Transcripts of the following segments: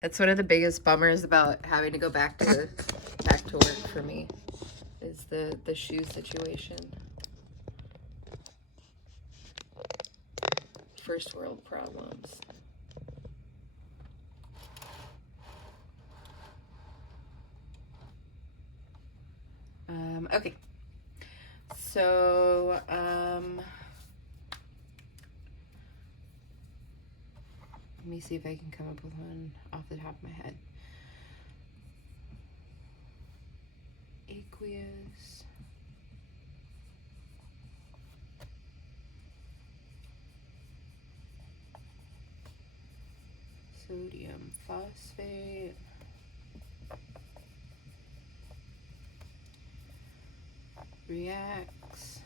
That's one of the biggest bummers about having to go back to work for me, is the shoe situation. First world problems. Okay. So, let me see if I can come up with one off the top of my head. Aqueous. Sodium phosphate. Reacts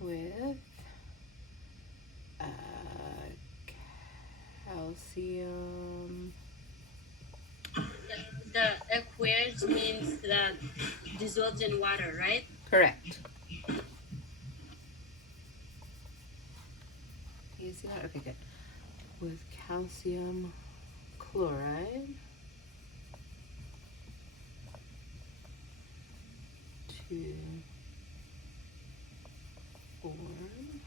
with calcium. The aqueous means that dissolves in water, right? Correct. You see that? Okay, good. With calcium chloride to form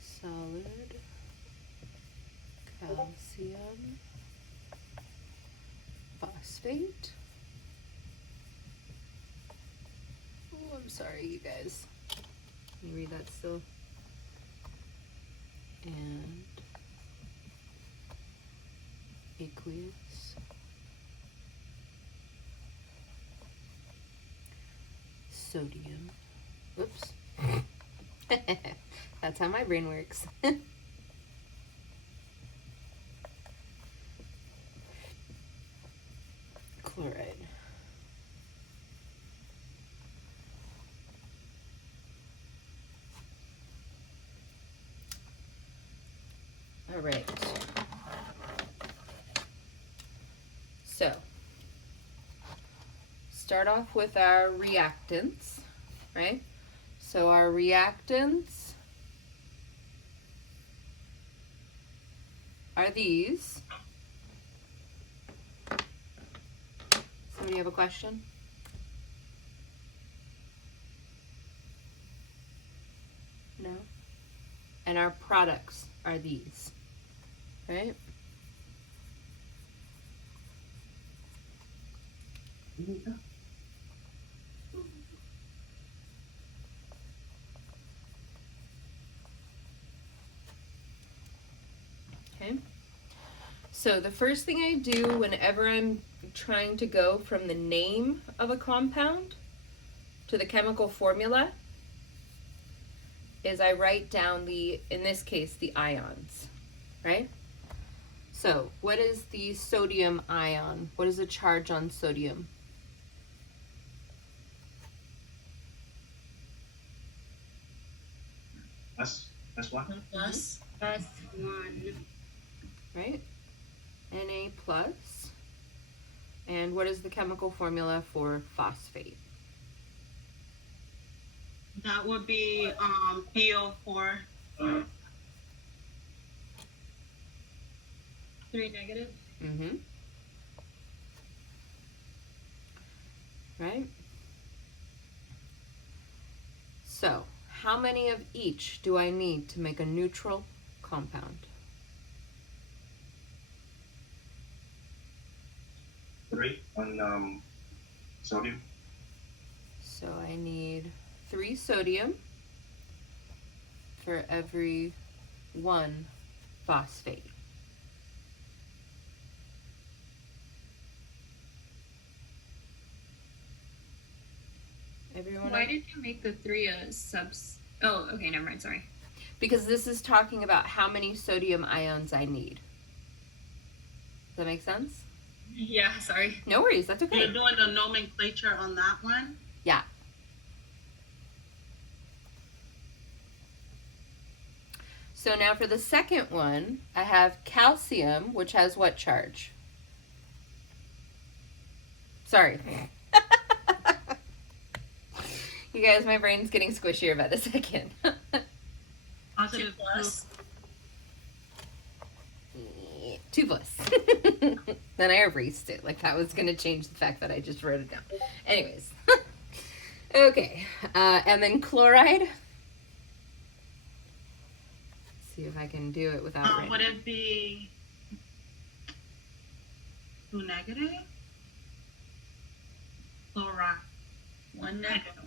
solid calcium phosphate. Oh, I'm sorry, you guys. Can you read that still? And aqueous sodium. Oops. That's how my brain works. Chloride. All right. So, start off with our reactants, right? So our reactants are these. Somebody have a question? No? And our products are these, right? Okay. So the first thing I do whenever I'm trying to go from the name of a compound to the chemical formula is I write down in this case, the ions, right? So what is the sodium ion? What is the charge on sodium? +1. +1. Right? Na plus. And what is the chemical formula for phosphate? That would be PO4. 3 negative. Mm-hmm. Right? So, how many of each do I need to make a neutral compound? 3 on sodium. So I need 3 sodium for every 1 phosphate. Everyone? Why did you make the 3 subs? Oh, okay, never mind, sorry. Because this is talking about how many sodium ions I need. Does that make sense? Yeah, sorry. No worries, that's okay. You're doing the nomenclature on that one? Yeah. So now for the second one, I have calcium, which has what charge? Sorry. You guys, my brain's getting squishier by the second. Positive 2+. 2 plus. Then I erased it. Like that was going to change the fact that I just wrote it down. Anyways. Okay. And then chloride. Let's see if I can do it without writing. Would it be 2 negative? Chloride. 1 negative.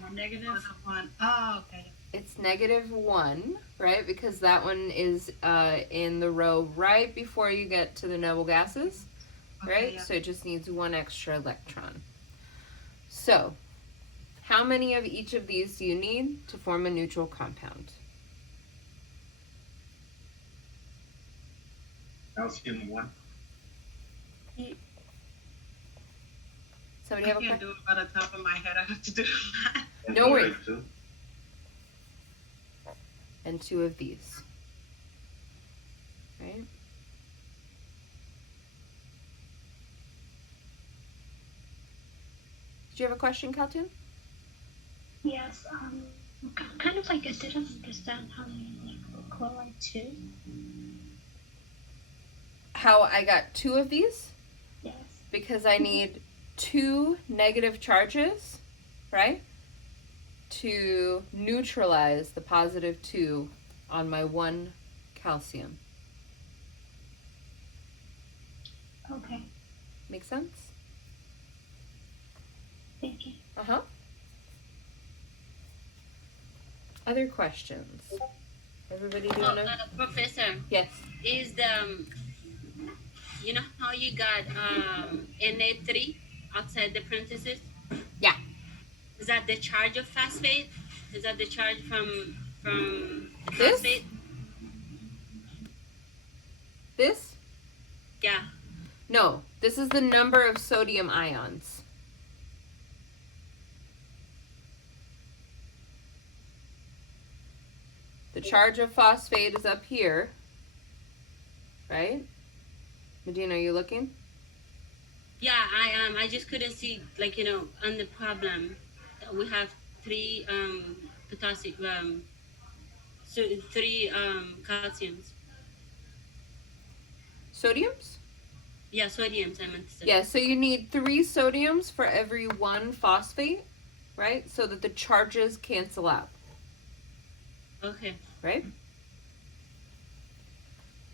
1 negative. 1. Oh, okay. It's -1, right? Because that one is in the row right before you get to the noble gases, Okay, right? yeah. So it just needs 1 extra electron. So, how many of each of these do you need to form a neutral compound? Calcium 1. Somebody I have a can't question? do it by the top of my head. I have to do that. And No worries. chloride 2. And 2 of these. Right? Did you have a question, Kaltun? Yes, kind of like I didn't understand how you like chloride 2. How I got 2 of these? Yes. Because I need 2 negative charges, right? To neutralize the +2 on my 1 calcium. Okay. Make sense? Thank you. Uh-huh. Other questions? Everybody doing it? Professor, Yes. is the you know how you got Na3 outside the parentheses? Yeah. Is that the charge of phosphate? Is that the charge from This? phosphate? This? Yeah. No. This is the number of sodium ions. The charge of phosphate is up here, right? Medina, are you looking? Yeah, I am. I just couldn't see, like, on the problem, we have 3 potassium, so 3 calciums. Sodiums? Yeah, sodiums, I meant to say. Yeah, so you need 3 sodiums for every 1 phosphate, right? So that the charges cancel out, Okay. right?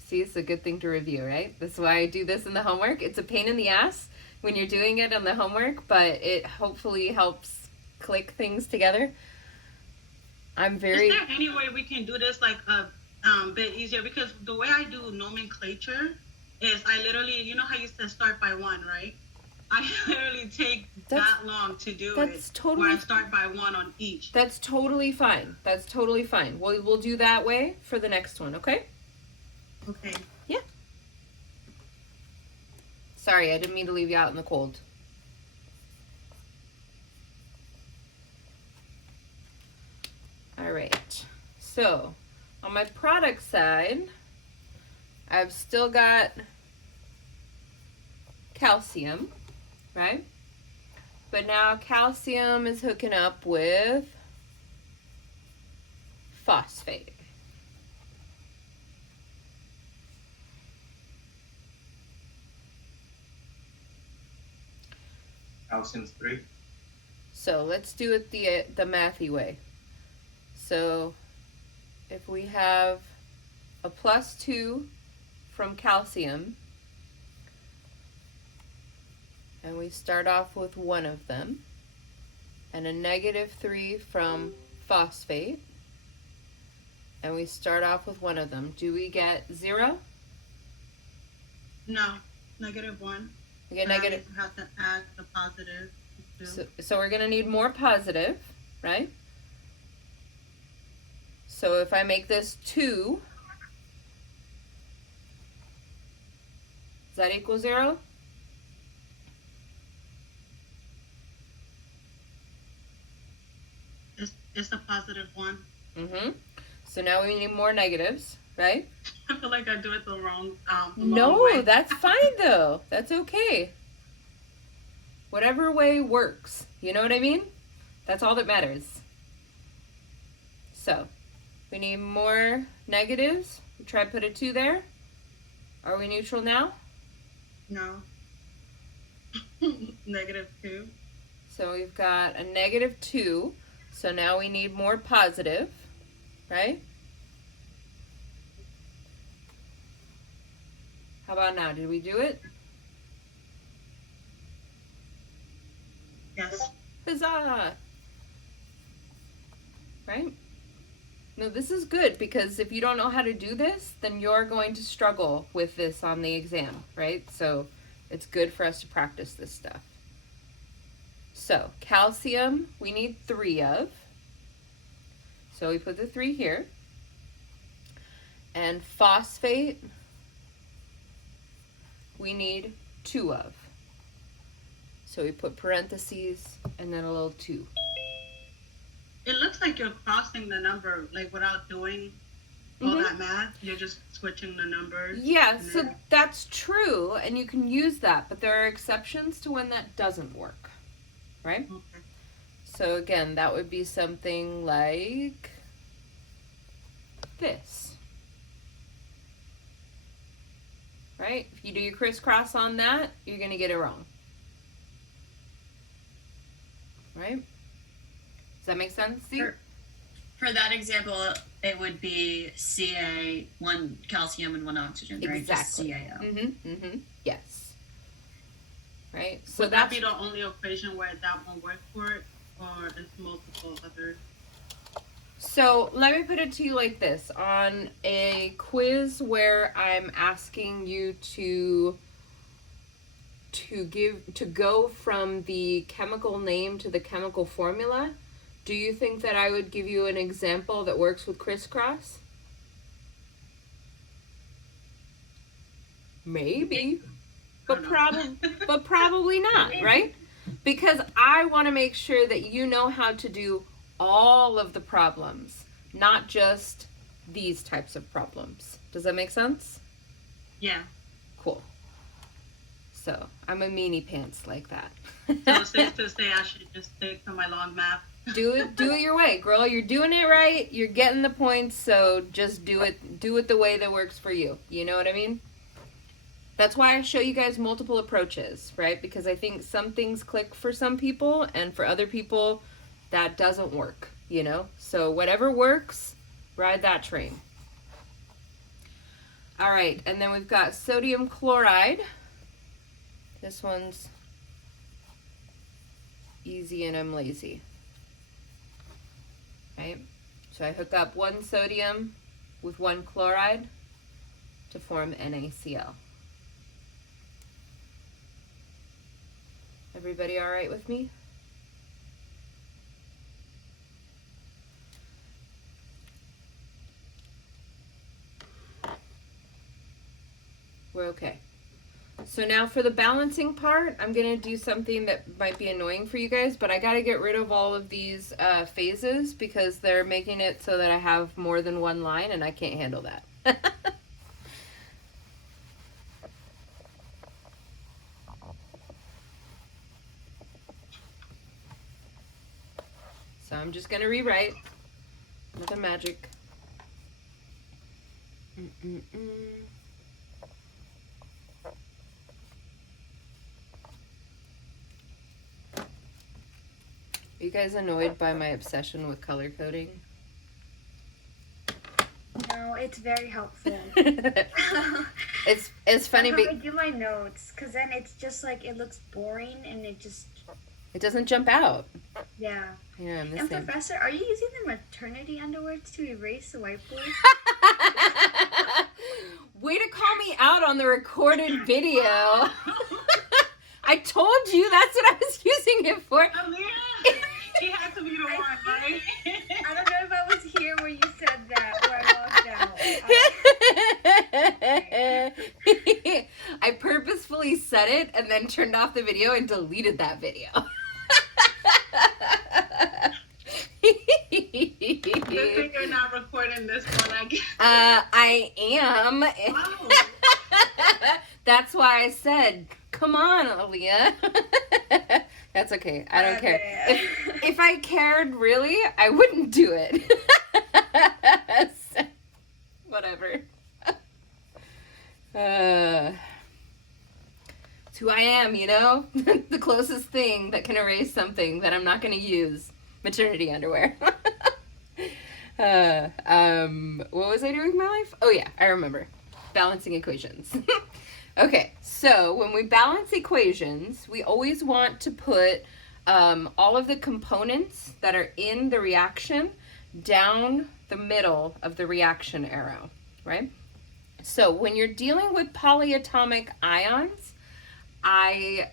See, it's a good thing to review, right? That's why I do this in the homework. It's a pain in the ass when you're doing it on the homework, but it hopefully helps click things together. I'm very... Is there any way we can do this like a bit easier? Because the way I do nomenclature is I literally, you know how you said start by 1, right? I literally take that long to do it. That's totally... Where I start by 1 on each. That's totally fine. That's totally fine. We'll do that way for the next one, okay? Okay. Yeah. Sorry, I didn't mean to leave you out in the cold. All right. So, on my product side, I've still got calcium, right? But now calcium is hooking up with phosphate. Calcium 3. So let's do it the mathy way. So if we have a +2 from calcium, and we start off with 1 of them, and a -3 from phosphate, and we start off with 1 of them, do we get 0? No, -1. We get Now negative. you have to add the positive. So we're going to need more positive, right? So if I make this 2, does that equal 0? It's a +1. Mm-hmm. So now we need more negatives, right? I feel like I do it the wrong No, way. that's fine though. That's okay. Whatever way works. You know what I mean? That's all that matters. So, we need more negatives. We try to put a 2 there. Are we neutral now? No. -2. So we've got a -2. So now we need more positive, right? How about now? Did we do it? Yes. Huzzah! Right? No, this is good because if you don't know how to do this, then you're going to struggle with this on the exam, right? So it's good for us to practice this stuff. So calcium, we need 3 of. So we put the 3 here. And phosphate, we need 2 of. So we put parentheses and then a little 2. It looks like you're crossing the number, like without doing all that math. You're just switching the numbers. Yeah, so that's true, and you can use that, but there are exceptions to when that doesn't work, right? Okay. So again, that would be something like this, right? If you do your crisscross on that, you're going to get it wrong, right? Does that make sense? See? For that example, it would be Ca, 1 calcium and 1 oxygen, right? Just Exactly. CaO. Yes. Right? So Would that that's be the only equation where that won't work for it, or is multiple others? So let me put it to you like this. On a quiz where I'm asking you to go from the chemical name to the chemical formula, do you think that I would give you an example that works with crisscross? Maybe. But probably not, right? Because I want to make sure that you know how to do all of the problems, not just these types of problems. Does that make sense? Yeah. Cool. So I'm a meanie pants like that. So it's safe to say I should just stick to my long math. Do it your way, girl. You're doing it right. You're getting the points, so just do it the way that works for you. You know what I mean? That's why I show you guys multiple approaches, right? Because I think some things click for some people, and for other people, that doesn't work, you know? So whatever works, ride that train. All right, and then we've got sodium chloride. This one's easy and I'm lazy. Right? So I hook up 1 sodium with 1 chloride to form NaCl. Everybody all right with me? We're okay. So now for the balancing part, I'm going to do something that might be annoying for you guys, but I got to get rid of all of these phases because they're making it so that I have more than 1 line and I can't handle that. So I'm just going to rewrite with the magic. Are you guys annoyed by my obsession with color coding? No, it's very helpful. It's funny. I do my notes because then it's just like it looks boring and it doesn't jump out. Yeah. Yeah, I'm the And same. Professor, are you using the maternity underwear to erase the whiteboard? Way to call me out on the recorded video. I told you that's what I was using it for. Aaliyah, she had to be the one, right? I don't know if I was here where you said that, where I walked out. I purposefully said it and then turned off the video and deleted that video. Good thing you're not recording this one, I guess. I am. Wow. That's why I said, come on, Aaliyah. That's okay. I don't care. If I cared, really, I wouldn't do it. So, whatever. It's who I am, you know? The closest thing that can erase something that I'm not going to use. Maternity underwear. What was I doing with my life? Oh yeah, I remember. Balancing equations. Okay, so when we balance equations, we always want to put all of the components that are in the reaction down the middle of the reaction arrow, right? So when you're dealing with polyatomic ions, I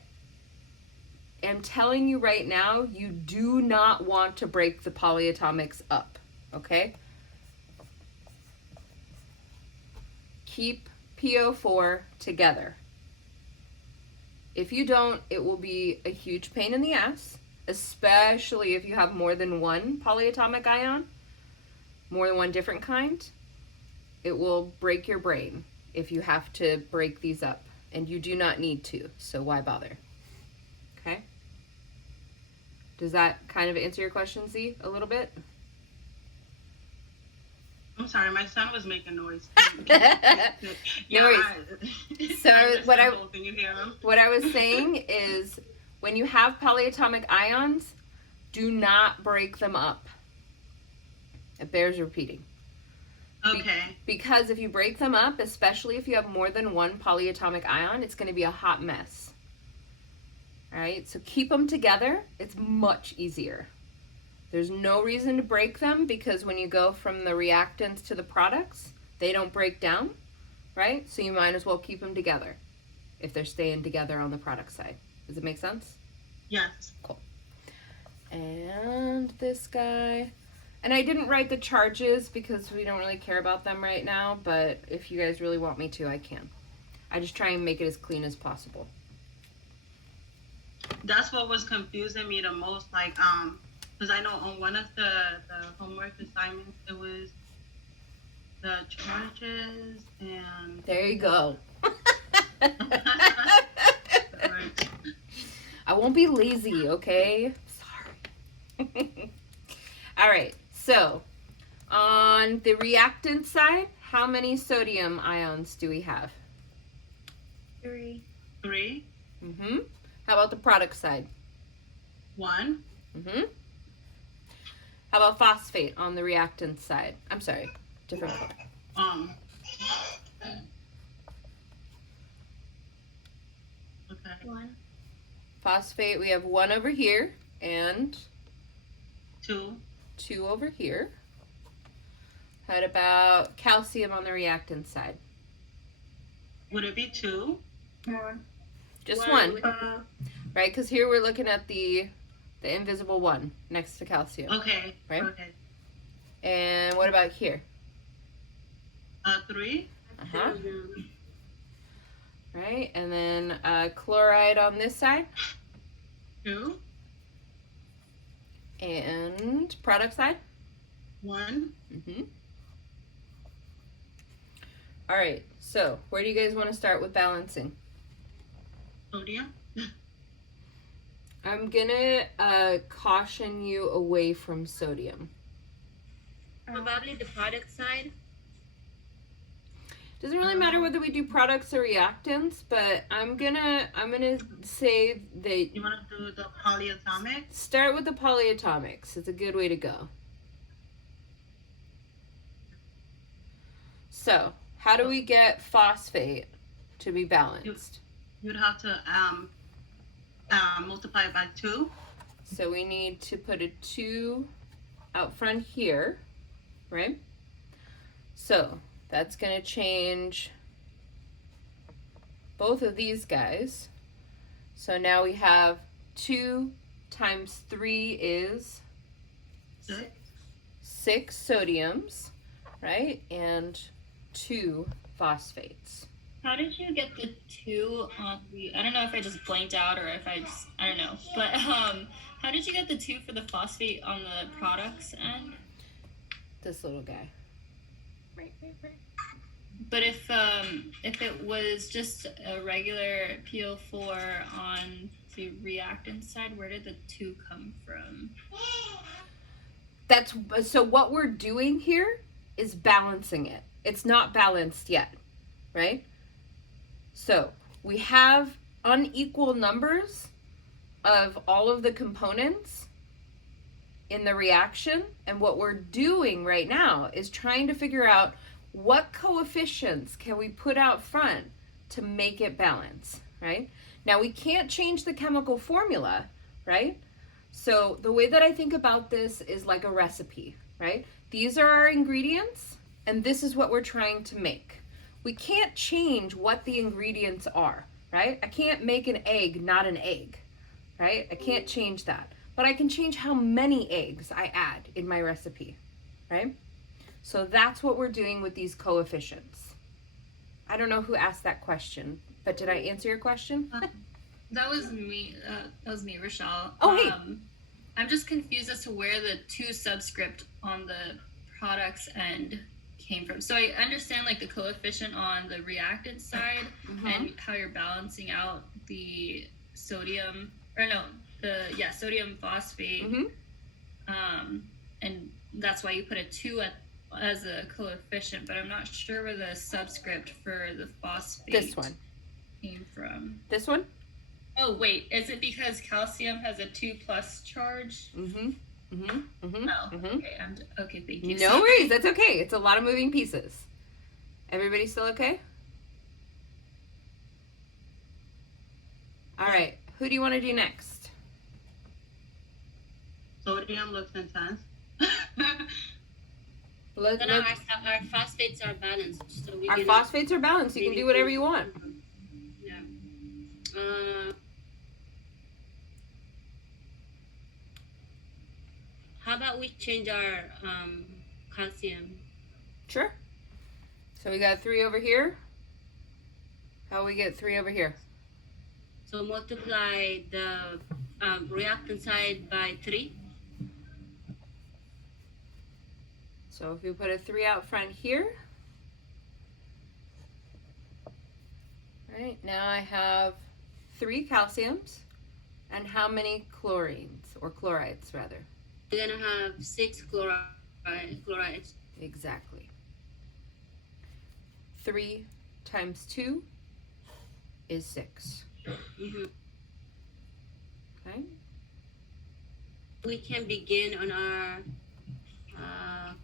am telling you right now, you do not want to break the polyatomics up, okay? Keep PO4 together. If you don't, it will be a huge pain in the ass, especially if you have more than one polyatomic ion, more than one different kind. It will break your brain if you have to break these up, and you do not need to, so why bother? Okay? Does that kind of answer your question, Z, a little bit? I'm sorry, my son was making noise. No worries. So Can you hear him? what I was saying is, when you have polyatomic ions, do not break them up. It bears repeating. Okay. Because if you break them up, especially if you have more than one polyatomic ion, it's going to be a hot mess. All right, so keep them together. It's much easier. There's no reason to break them, because when you go from the reactants to the products, they don't break down, right? So you might as well keep them together if they're staying together on the product side. Does it make sense? Yes. Cool. And this guy. And I didn't write the charges because we don't really care about them right now, but if you guys really want me to, I can. I just try and make it as clean as possible. That's what was confusing me the most, like, because I know on one of the homework assignments, it was the charges and... There you go. I won't be lazy, okay? Sorry. All right, so on the reactant side, how many sodium ions do we have? 3. 3. Mm-hmm. How about the product side? 1. Mm-hmm. How about phosphate on the reactant side? I'm sorry, different color. Okay. 1. Phosphate, we have 1 over here and 2. 2 over here. How about calcium on the reactant side? Would it be 2? 1. Just One. 1, right? Because here we're looking at the invisible 1 next to calcium. Okay. Right? Okay. And what about here? 3. Uh-huh. Right? And then chloride on this side. 2. And product side. 1. Mm-hmm. All right. So where do you guys want to start with balancing? Sodium. I'm gonna caution you away from sodium. Probably the product side. Doesn't really matter whether we do products or reactants, but I'm gonna say that You want to do the polyatomic? start with the polyatomics. It's a good way to go. So, how do we get phosphate to be balanced? You'd have to multiply it by 2. So we need to put a 2 out front here, right? So that's going to change both of these guys. So now we have 2 times 3 is 6 sodiums, right? And 2 phosphates. How did you get the 2 on the? I don't know if I just blanked out or if I don't know. But how did you get the 2 for the phosphate on the products end? This little guy. But if it was just a regular PO4 on the reactant side, where did the 2 come from? So what we're doing here is balancing it. It's not balanced yet, right? So we have unequal numbers of all of the components in the reaction, and what we're doing right now is trying to figure out what coefficients can we put out front to make it balance, right? Now we can't change the chemical formula, right? So the way that I think about this is like a recipe, right? These are our ingredients, and this is what we're trying to make. We can't change what the ingredients are, right? I can't make an egg not an egg, right? I can't change that. But I can change how many eggs I add in my recipe, right? So that's what we're doing with these coefficients. I don't know who asked that question, but did I answer your question? That was me. That was me, Rochelle. Oh, hey. I'm just confused as to where the 2 subscript on the products end came from. So I understand like the coefficient on the reactant side and how you're balancing out the sodium, or no, sodium phosphate. And that's why you put a 2 as a coefficient, but I'm not sure where the subscript for the phosphate This one came from. This one? Oh wait, is it because calcium has a 2+ charge? Oh, okay, thank you. No worries, that's okay. It's a lot of moving pieces. Everybody still okay? All right, who do you want to do next? Sodium looks intense. Our phosphates are balanced, so we Our can, phosphates are balanced. You can do whatever you want. Yeah. How about we change our calcium? Sure. So we got 3 over here. How we get 3 over here? So multiply the reactant side by 3. So if we put a 3 out front here. Right, now I have 3 calciums. And how many chlorines, or chlorides rather? We're gonna have 6 chlorides. Exactly. 3 times 2 is 6. Okay. We can begin on our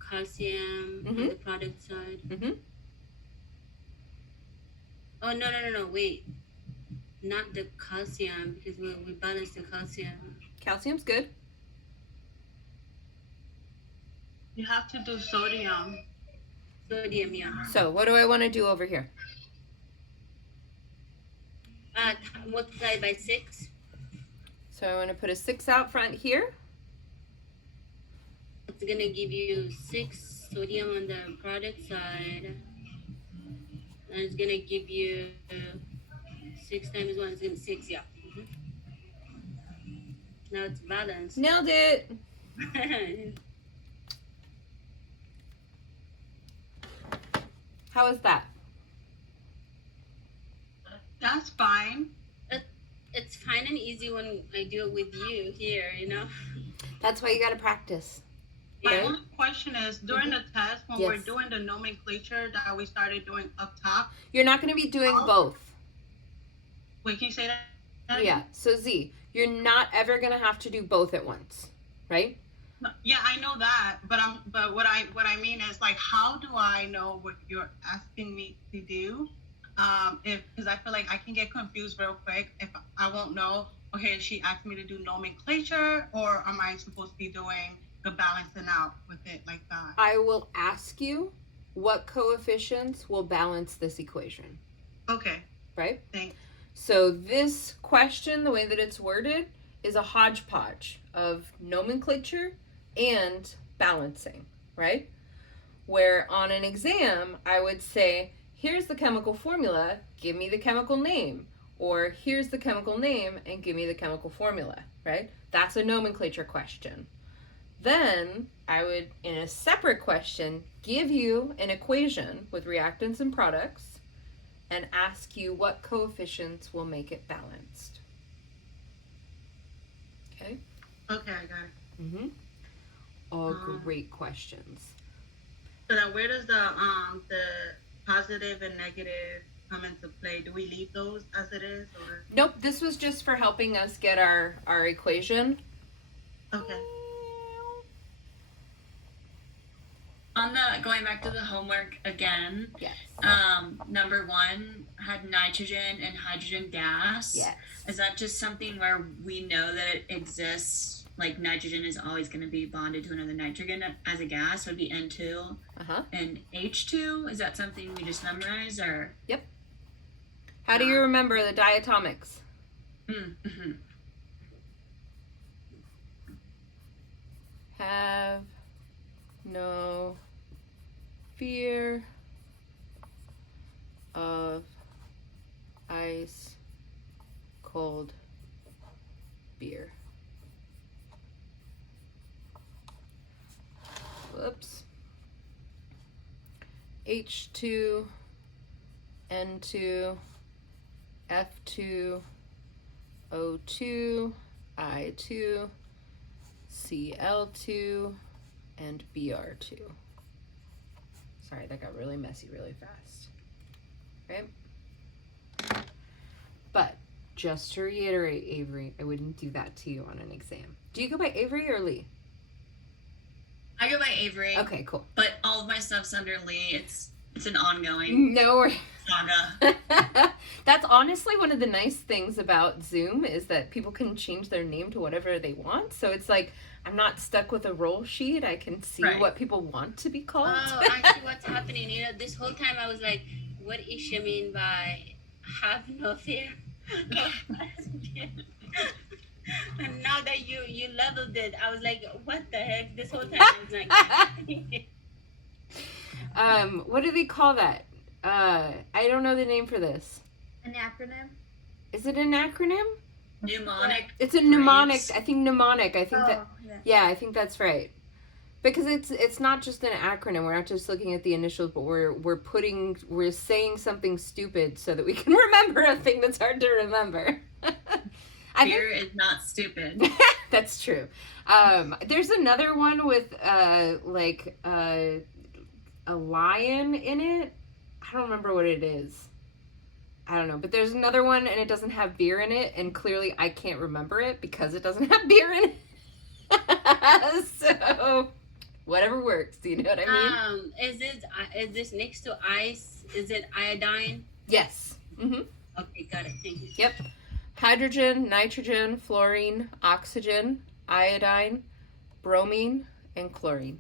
calcium on the product side. Oh, no, wait. Not the calcium, because we balance the calcium. Calcium's good. You have to do sodium. Sodium, yeah. So what do I want to do over here? Multiply by 6. So I want to put a 6 out front here. It's gonna give you 6 sodium on the product side. And it's gonna give you 6 times 1 is gonna be 6, yeah. Now it's balanced. Nailed it. How is that? That's fine. It's fine and easy when I do it with you here, you know? That's why you got to practice. My Okay. only question is, during the test, when we're Yes. doing the nomenclature that we started doing up top, You're not going to be doing both. wait, can you say that? Yeah. So Z, you're not ever going to have to do both at once, right? No, yeah, I know that, but what I mean is, like, how do I know what you're asking me to do? Because I feel like I can get confused real quick if I won't know. Okay, she asked me to do nomenclature, or am I supposed to be doing the balancing out with it like that? I will ask you what coefficients will balance this equation, Okay, right? thanks. So this question, the way that it's worded, is a hodgepodge of nomenclature and balancing, right? Where on an exam, I would say, here's the chemical formula, give me the chemical name. Or here's the chemical name and give me the chemical formula, right? That's a nomenclature question. Then I would, in a separate question, give you an equation with reactants and products and ask you what coefficients will make it balanced. Okay? Okay, I got it. Mm-hmm. All great questions. So then, where does the positive and negative come into play? Do we leave those as it is, or? Nope, this was just for helping us get our equation. Okay. On the going back to the homework again, Yes. number 1 had nitrogen and hydrogen gas. Yes. Is that just something where we know that it exists? Like nitrogen is always going to be bonded to another nitrogen as a gas, so it'd be N2 and H2. Is that something we just memorize, or? Yep. How do you remember the diatomics? Mm-hmm. Have no fear of ice cold beer. Whoops. H2, N2, F2, O2, I2, Cl2, and Br2. Sorry, that got really messy really fast. Right? But just to reiterate, Avery, I wouldn't do that to you on an exam. Do you go by Avery or Lee? I go by Avery. Okay, cool. But all of my stuff's under Lee. It's an ongoing No worries. saga. That's honestly one of the nice things about Zoom is that people can change their name to whatever they want. So it's like I'm not stuck with a roll sheet. I can see what people want to be called. Oh, I see what's happening. You know, this whole time I was like, what is she mean by have no fear? And now that you leveled it, I was like, what the heck? This whole time I was like, What do they call that? I don't know the name for this. An acronym? Is it an acronym? Mnemonic. It's a mnemonic. I think mnemonic. I think that. Yeah. Yeah, I think that's right. Because it's not just an acronym. We're not just looking at the initials, but we're saying something stupid so that we can remember a thing that's hard to remember. Fear is not stupid. That's true. There's another one with a lion in it. I don't remember what it is. I don't know, but there's another one and it doesn't have beer in it, and clearly I can't remember it because it doesn't have beer in it. So whatever works, do you know what I mean? is this next to ice? Is it iodine? Yes. Mm-hmm. Okay, got it. Thank you. Yep. Hydrogen, nitrogen, fluorine, oxygen, iodine, bromine, and chlorine.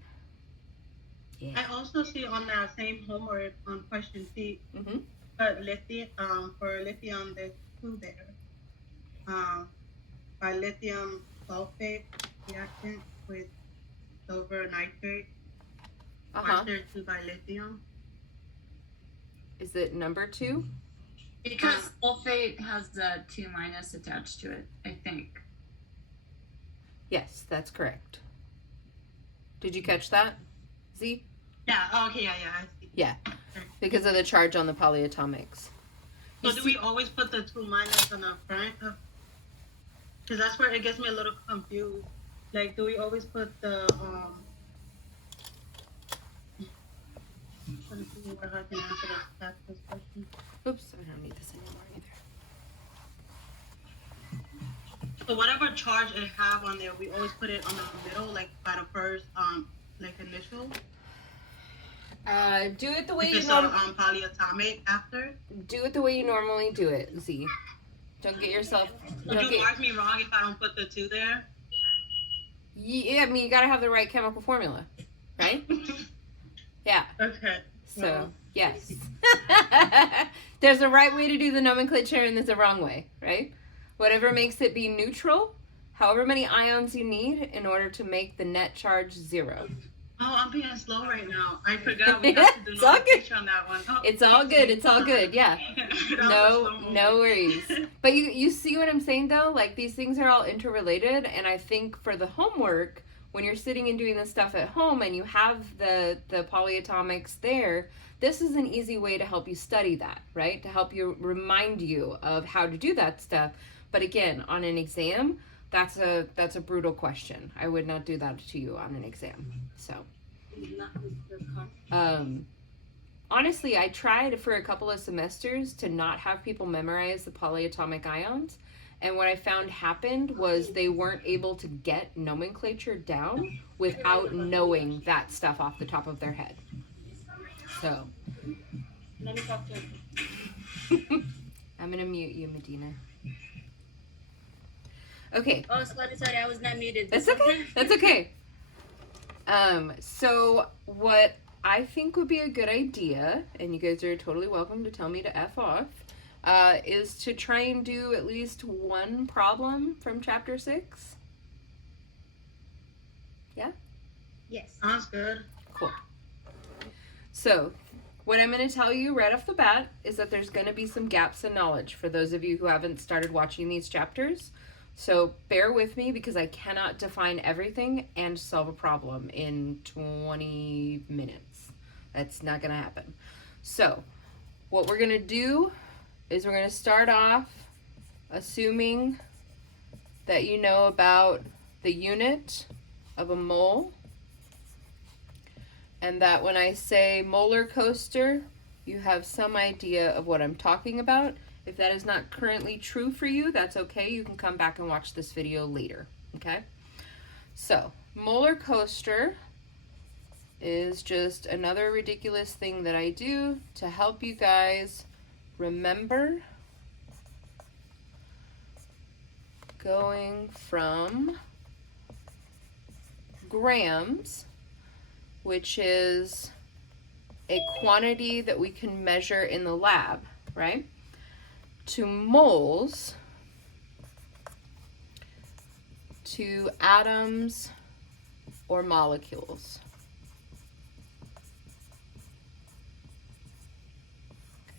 Yeah. I also see on that same homework on question C, Mm-hmm. for lithium, there's 2 there. By lithium sulfate reactant with silver nitrate. Why is there 2 by lithium? Is it number 2? Because sulfate has the 2 minus attached to it, I think. Yes, that's correct. Did you catch that, Z? Yeah, okay, yeah, I see. Yeah, because of the charge on the polyatomics. So do we always put the 2 minus on the front? Because that's where it gets me a little confused. Like, do we always put the, trying to see where I can answer this question. Oops, I don't need this anymore either. So whatever charge it have on there, we always put it on the middle, like by the first, initial. Do it the way Because polyatomic after. Do it the way you normally do it, Z. Don't get yourself. Would you mark me wrong if I don't put the 2 there? Yeah, I mean you gotta have the right chemical formula, right? Yeah. Okay. So yes, there's a right way to do the nomenclature and there's a wrong way, right? Whatever makes it be neutral, however many ions you need in order to make the net charge 0. Oh, I'm being slow right now. I forgot we have to do It's all good. nomenclature on that one. Oh, It's all good. It's all good. Yeah. No worries. But you see what I'm saying though? Like these things are all interrelated, and I think for the homework, when you're sitting and doing this stuff at home and you have the polyatomics there, this is an easy way to help you study that, right? To help you remind you of how to do that stuff. But again, on an exam, that's a brutal question. I would not do that to you on an exam. So honestly, I tried for a couple of semesters to not have people memorize the polyatomic ions. And what I found happened was they weren't able to get nomenclature down without knowing that stuff off the top of their head. So. Let me talk to him. I'm going to mute you, Medina. Okay. Oh, sorry, I was not muted. That's okay. That's okay. So what I think would be a good idea, and you guys are totally welcome to tell me to F off, is to try and do at least one problem from chapter 6. Yeah? Yes. Sounds good. Cool. So, what I'm going to tell you right off the bat is that there's going to be some gaps in knowledge for those of you who haven't started watching these chapters. So bear with me because I cannot define everything and solve a problem in 20 minutes. That's not going to happen. So what we're going to do is we're going to start off assuming that you know about the unit of a mole, and that when I say molar coaster, you have some idea of what I'm talking about. If that is not currently true for you, that's okay. You can come back and watch this video later, okay? So, molar coaster is just another ridiculous thing that I do to help you guys remember going from grams, which is a quantity that we can measure in the lab, right? To moles, to atoms or molecules.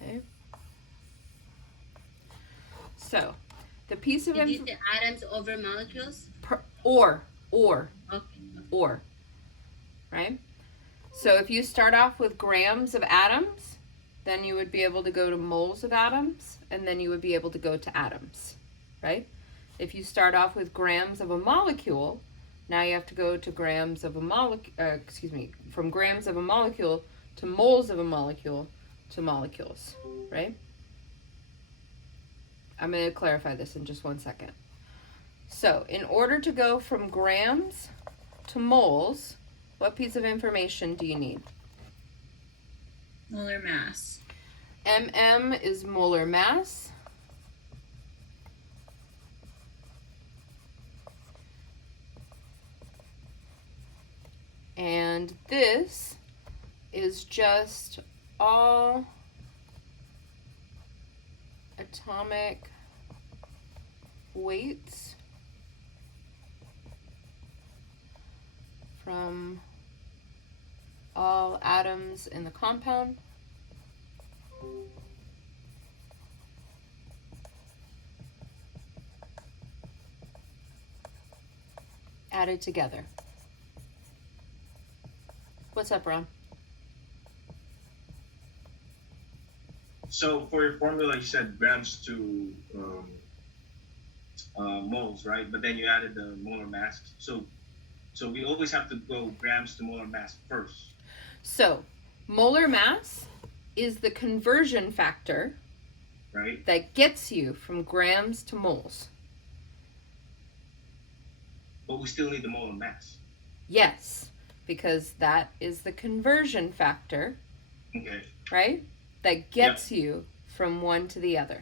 Okay. So, the piece of Did you say atoms over molecules? or, Okay. Right? So if you start off with grams of atoms, then you would be able to go to moles of atoms, and then you would be able to go to atoms, right? If you start off with grams of a molecule, now you have to go to grams of a molecule, from grams of a molecule to moles of a molecule to molecules, right? I'm going to clarify this in just 1 second. So in order to go from grams to moles, what piece of information do you need? Molar mass. MM is molar mass. And this is just all atomic weights from all atoms in the compound. Added together. What's up, Ron? So for your formula, you said grams to moles, right? But then you added the molar mass. So we always have to go grams to molar mass first. So molar mass is the conversion factor, right, that gets you from grams to moles. But we still need the molar mass. Yes, because that is the conversion factor, Okay. right? That gets you from one to the other.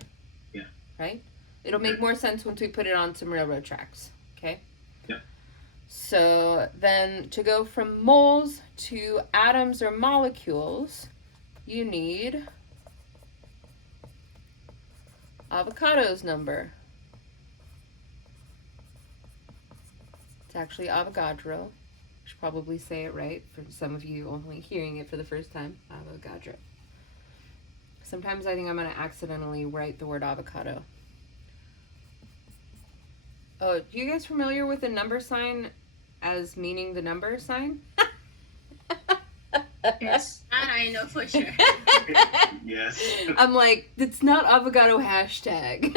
Yeah. Right? It'll make more sense once we put it on some railroad tracks. Okay? Yeah. So then to go from moles to atoms or molecules, you need Avogadro's number. It's actually Avogadro. I should probably say it right for some of you only hearing it for the first time. Avogadro. Sometimes I think I'm going to accidentally write the word avocado. Oh, do you guys familiar with the number sign as meaning the number sign? Yes. That I know for sure. Yes. I'm like, it's not avocado hashtag.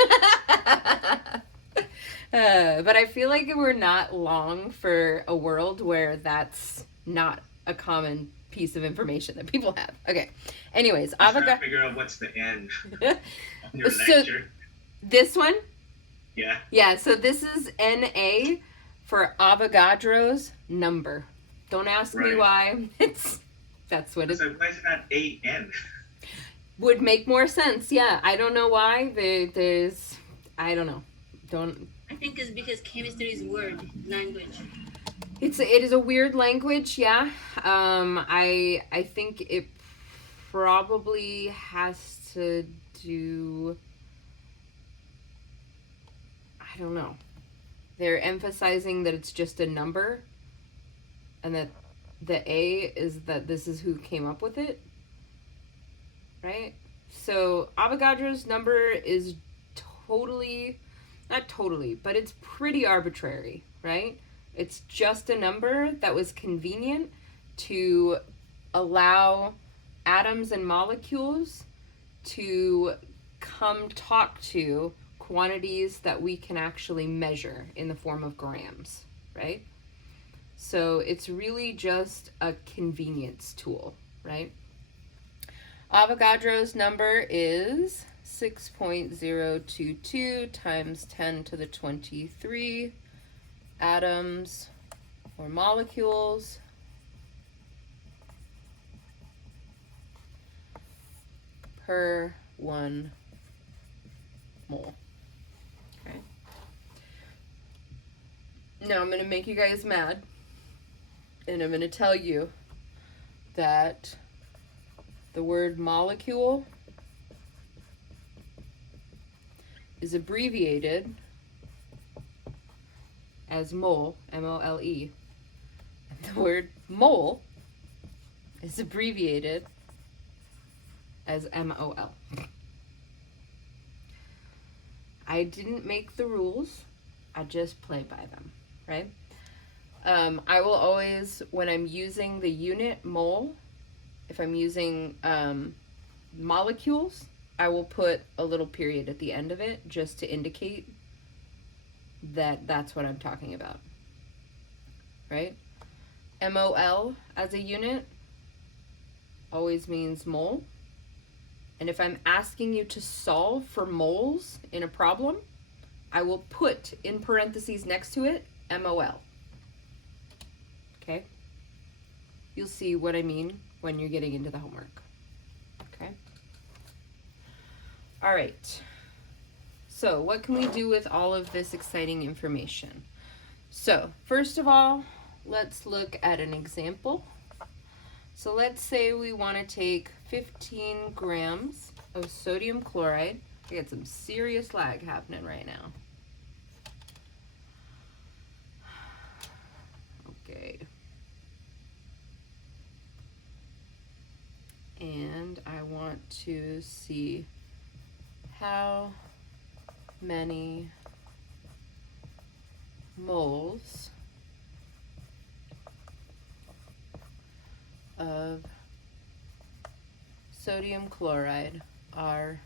But I feel like we're not long for a world where that's not a common piece of information that people have. Okay. Anyways, I'm trying to Avogadro. figure out what's the N So- on your lecture. This one? Yeah. Yeah, so this is NA for Avogadro's number. Don't ask me Right. why. That's what it So why is it not AN? would make more sense. Yeah, I don't know why. There's, I don't know. I think it's because chemistry is word language. It is a weird language. Yeah. I think it probably has to do. I don't know. They're emphasizing that it's just a number, and that the A is that this is who came up with it, right? So Avogadro's number is not totally, but it's pretty arbitrary, right? It's just a number that was convenient to allow atoms and molecules to come talk to quantities that we can actually measure in the form of grams, right? So it's really just a convenience tool, right? Avogadro's number is 6.022 times 10 to the 23 atoms or molecules per 1 mole. Okay. Now I'm going to make you guys mad, and I'm going to tell you that the word molecule is abbreviated as mole, M-O-L-E. The word mole is abbreviated as M-O-L. I didn't make the rules. I just play by them, right? I will always, when I'm using the unit mole, if I'm using molecules, I will put a little period at the end of it just to indicate that that's what I'm talking about, right? MOL as a unit always means mole. And if I'm asking you to solve for moles in a problem, I will put in parentheses next to it MOL. Okay? You'll see what I mean when you're getting into the homework. Okay? All right. So what can we do with all of this exciting information? So first of all, let's look at an example. So let's say we want to take 15 grams of sodium chloride. I got some serious lag happening right now. Okay. And I want to see how many moles of sodium chloride are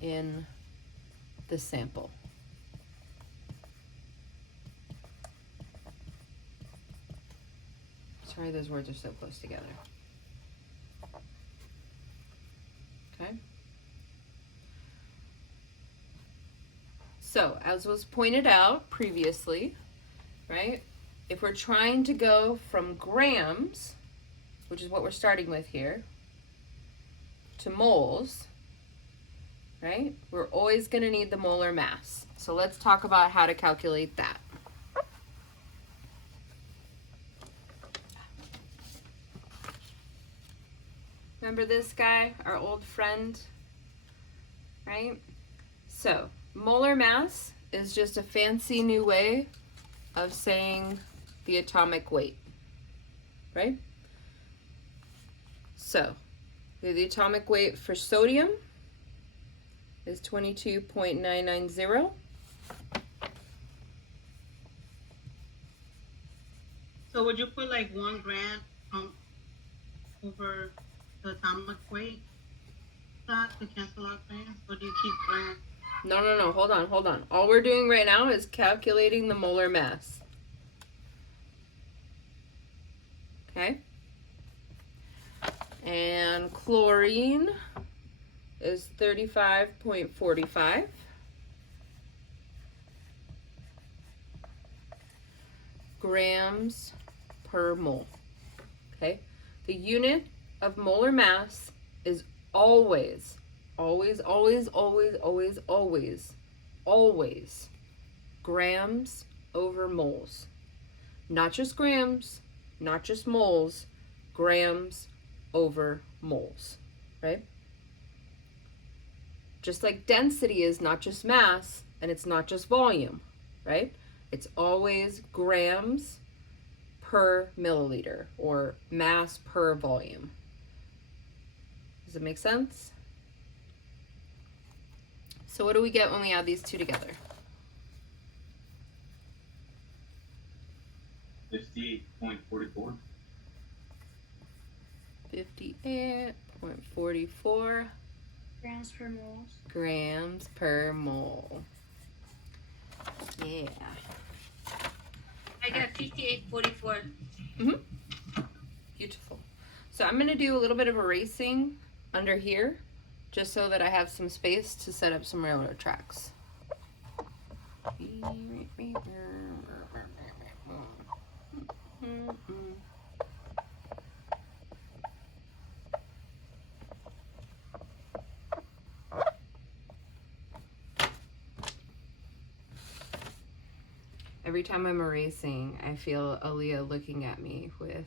in the sample. Sorry, those words are so close together. Okay. So, as was pointed out previously, right, if we're trying to go from grams, which is what we're starting with here, to moles, right, we're always going to need the molar mass. So let's talk about how to calculate that. Remember this guy, our old friend, right? So, molar mass is just a fancy new way of saying the atomic weight, right? So, the atomic weight for sodium is 22.990. So would you put like 1 gram over the atomic weight that to cancel out grams, or do you keep grams? No, hold on. All we're doing right now is calculating the molar mass. Okay? And chlorine is 35.45. grams per mole. Okay? The unit of molar mass is always grams over moles. Not just grams, not just moles, grams over moles, right? Just like density is not just mass and it's not just volume, right? It's always grams per milliliter or mass per volume. Does it make sense? So what do we get when we add these two together? 58.44. 58.44 Grams per mole. grams per mole. Yeah. I got 58.44. Beautiful. So I'm going to do a little bit of erasing under here, just so that I have some space to set up some railroad tracks. Every time I'm erasing, I feel Aaliyah looking at me with...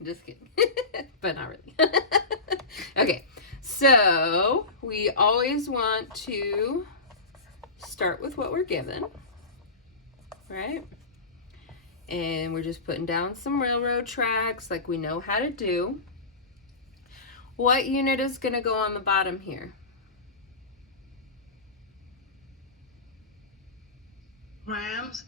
Just kidding. But not really. Okay, so we always want to start with what we're given, right? And we're just putting down some railroad tracks like we know how to do. What unit is going to go on the bottom here? Grams.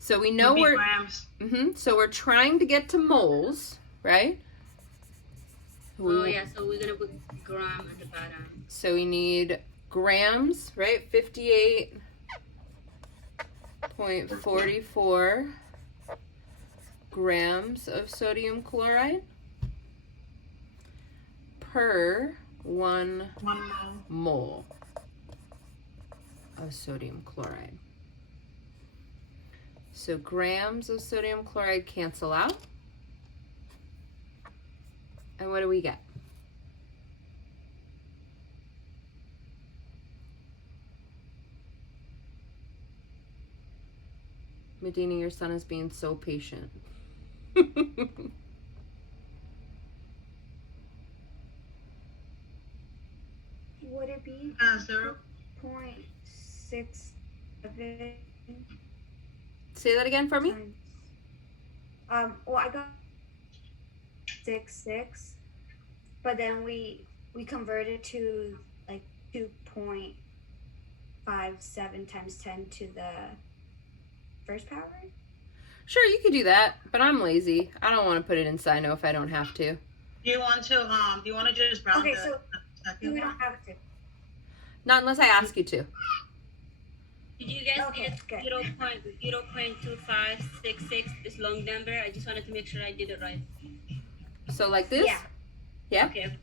So we know we're grams. So we're trying to get to moles, right? Oh yeah, so we're gonna put gram at the bottom. So we need grams, right? 58.44 grams of sodium chloride per 1 mole of sodium chloride. So grams of sodium chloride cancel out. And what do we get? Medina, your son is being so patient. Would it be 0.67? Say that again for me. Well, I got 6, but then we converted to like 2.57 times 10 to the first power. Sure, you could do that, but I'm lazy. I don't want to put it in Sino if I don't have to. Do you want to just round Okay, the so second we one? don't have to. Not unless I ask you to. Did you guys Okay, get good. 0.2566 this long number? I just wanted to make sure I did it right. So like this? Yeah. Yeah? Okay.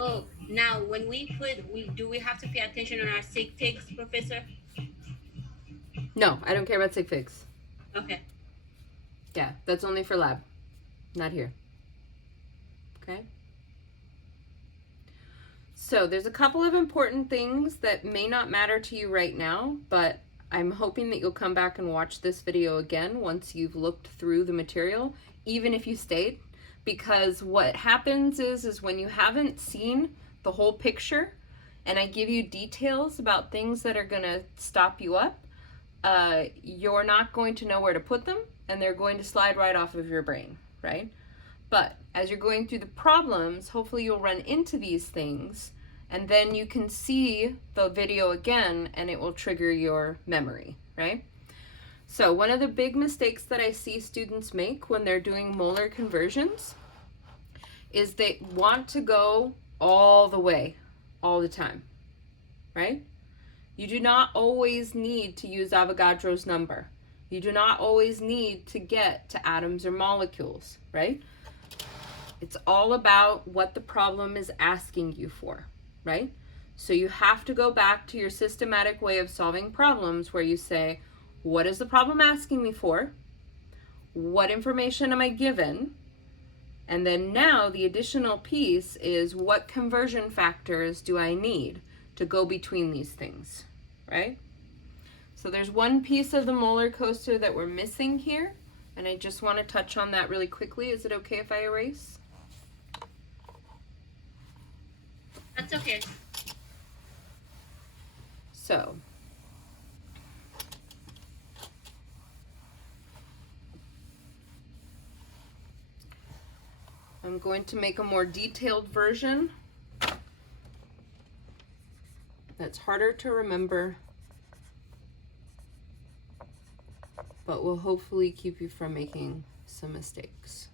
Oh, now when we do we have to pay attention on our sig figs, Professor? No, I don't care about sig figs. Okay. Yeah, that's only for lab. Not here. Okay? So there's a couple of important things that may not matter to you right now, but I'm hoping that you'll come back and watch this video again once you've looked through the material, even if you stayed, because what happens is when you haven't seen the whole picture and I give you details about things that are going to stop you up, you're not going to know where to put them and they're going to slide right off of your brain, right? But as you're going through the problems, hopefully you'll run into these things and then you can see the video again and it will trigger your memory, right? So one of the big mistakes that I see students make when they're doing molar conversions is they want to go all the way, all the time, right? You do not always need to use Avogadro's number. You do not always need to get to atoms or molecules, right? It's all about what the problem is asking you for, right? So you have to go back to your systematic way of solving problems where you say, what is the problem asking me for? What information am I given? And then now the additional piece is, what conversion factors do I need to go between these things, right? So there's one piece of the molar coaster that we're missing here, and I just want to touch on that really quickly. Is it okay if I erase? That's okay. So, I'm going to make a more detailed version that's harder to remember, but will hopefully keep you from making some mistakes.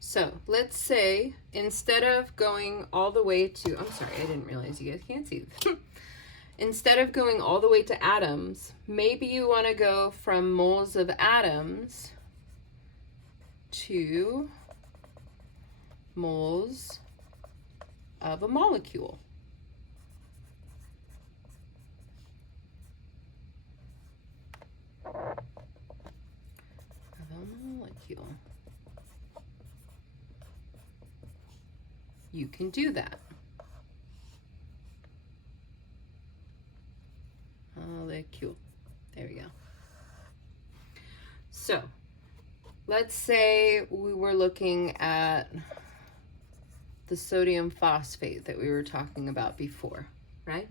So let's say instead of going all the way to, I'm sorry, I didn't realize you guys can't see. Instead of going all the way to atoms, maybe you want to go from moles of atoms to moles of a molecule. Of a molecule. You can do that. Molecule. There we go. So, let's say we were looking at the sodium phosphate that we were talking about before, right?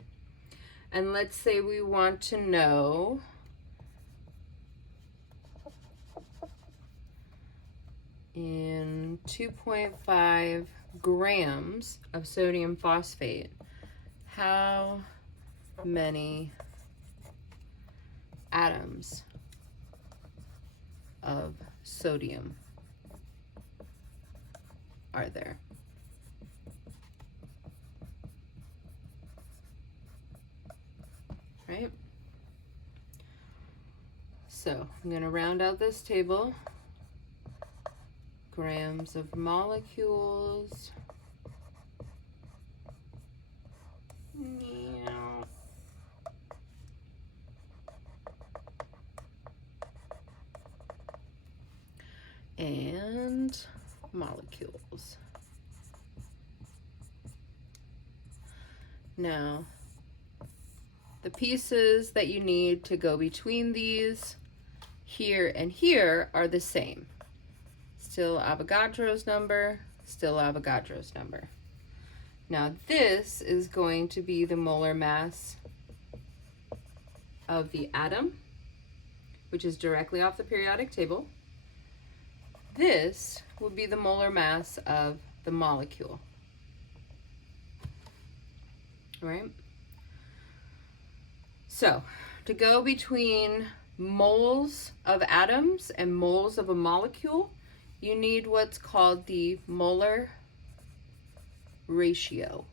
And let's say we want to know in 2.5 grams of sodium phosphate, how many atoms of sodium are there? Right? So I'm going to round out this table. Grams of molecules. Meow. And molecules. Now, the pieces that you need to go between these here and here are the same. Still Avogadro's number, still Avogadro's number. Now this is going to be the molar mass of the atom, which is directly off the periodic table. This would be the molar mass of the molecule. All right? So, to go between moles of atoms and moles of a molecule, you need what's called the molar ratio.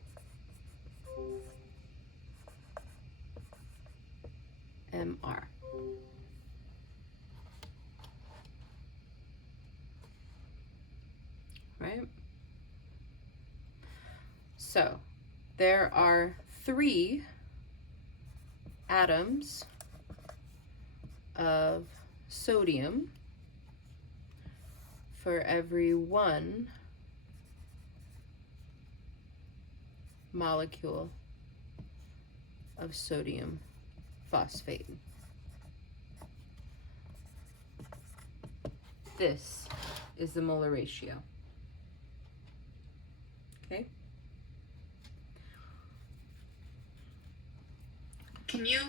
MR. Right? So, there are 3 atoms of sodium for every 1 molecule of sodium phosphate. This is the molar ratio. Okay? Can you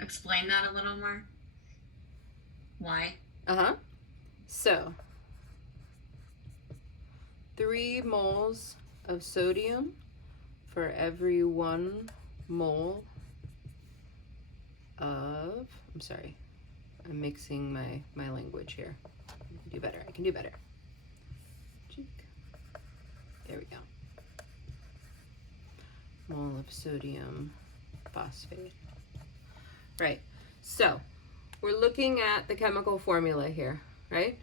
explain that a little more? Why? So, 3 moles of sodium for every 1 mole of, I'm sorry, I'm mixing my language here. I can do better. There we go. Mole of sodium phosphate. Right, so we're looking at the chemical formula here, right?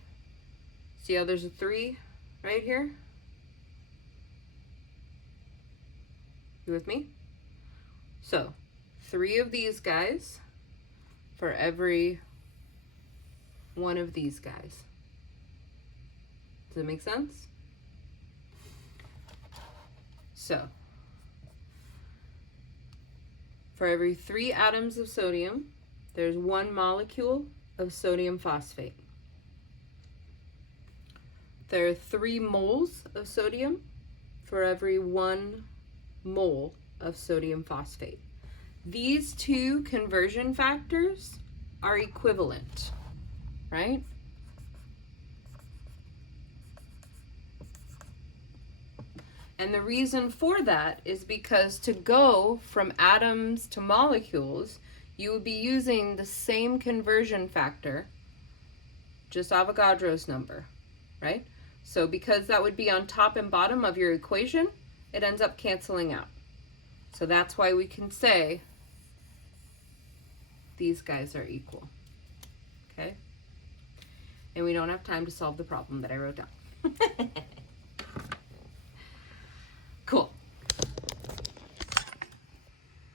See how there's a 3 right here? You with me? So 3 of these guys for every one of these guys. Does that make sense? So for every 3 atoms of sodium, there's 1 molecule of sodium phosphate. There are 3 moles of sodium for every 1 mole of sodium phosphate. These 2 conversion factors are equivalent, right? And the reason for that is because to go from atoms to molecules, you would be using the same conversion factor, just Avogadro's number, right? So because that would be on top and bottom of your equation, it ends up canceling out. So that's why we can say these guys are equal, okay? And we don't have time to solve the problem that I wrote down.